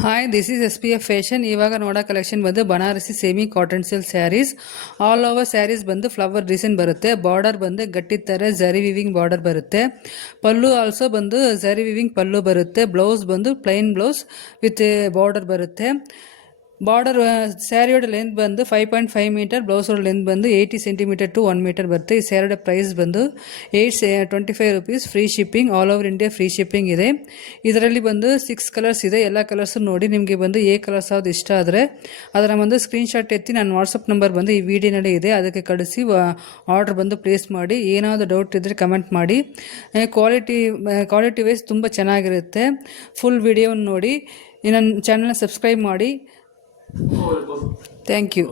Hi, this is SPF fashion. ಇವಾಗ ನೋಡೋ collection ಬಂದು Banarasi semi cotton silk sarees. All over sarees ಬಂದು flower design ಬರುತ್ತೆ. ಬಾರ್ಡರ್ ಬಂದು ಗಟ್ಟಿ ಥರ ಜರಿ ವಿವಿಂಗ್ ಬಾರ್ಡರ್ ಬರುತ್ತೆ. ಪಲ್ಲು ಆಲ್ಸೋ ಬಂದು ಜರಿ ವಿವಿಂಗ್ ಪಲ್ಲು ಬರುತ್ತೆ. ಬ್ಲೌಸ್ ಬಂದು ಪ್ಲೈನ್ ಬ್ಲೌಸ್ ವಿತ್ ಬಾರ್ಡರ್ ಬರುತ್ತೆ. ಬಾರ್ಡರ್ ಸ್ಯಾರಿಯೋட ಲೆಂತ್ ಬಂದು 5.5 ಮೀಟರ್, ಬ್ಲೌಸೋட ಲೆಂತ್ ಬಂದು 80 ಸೆಂಟಿಮೀಟರ್ ಟು 1 ಮೀಟರ್ ಬರುತ್ತೆ. ಈ ಸ್ಯಾರಿಯೋட ಪ್ರೈಸ್ ಬಂದು 825 rupees. Free shipping, all over India free shipping ಇದೆ. ಇದರಲ್ಲಿ ಬಂದು 6 ಕಲರ್ಸ್ ಇದೆ. ಎಲ್ಲ ಕಲರ್ಸ್ ನೋಡಿ ನಿಮಗೆ ಬಂದು ಕಲರ್ಸ್ ಯಾವ್ದು ಇಷ್ಟ ಆದರೆ ಅದರ ಒಂದು ಸ್ಕ್ರೀನ್ಶಾಟ್ ಎತ್ತಿ ನನ್ನ ವಾಟ್ಸಪ್ ನಂಬರ್ ಬಂದು ಈ ವಿಡಿಯೋನಲ್ಲಿ ಇದೆ, ಅದಕ್ಕೆ ಕಳಿಸಿ ಆರ್ಡರ್ ಬಂದು ಪ್ಲೇಸ್ ಮಾಡಿ. ಏನಾದರೂ ಡೌಟ್ ಇದ್ದರೆ ಕಮೆಂಟ್ ಮಾಡಿ. ಕ್ವಾಲಿಟಿ ವೈಸ್ ತುಂಬ ಚೆನ್ನಾಗಿರುತ್ತೆ. ಫುಲ್ ವಿಡಿಯೋನ ನೋಡಿ. ನನ್ನ ಚಾನಲ್ನ ಸಬ್ಸ್ಕ್ರೈಬ್ ಮಾಡಿ. Thank you.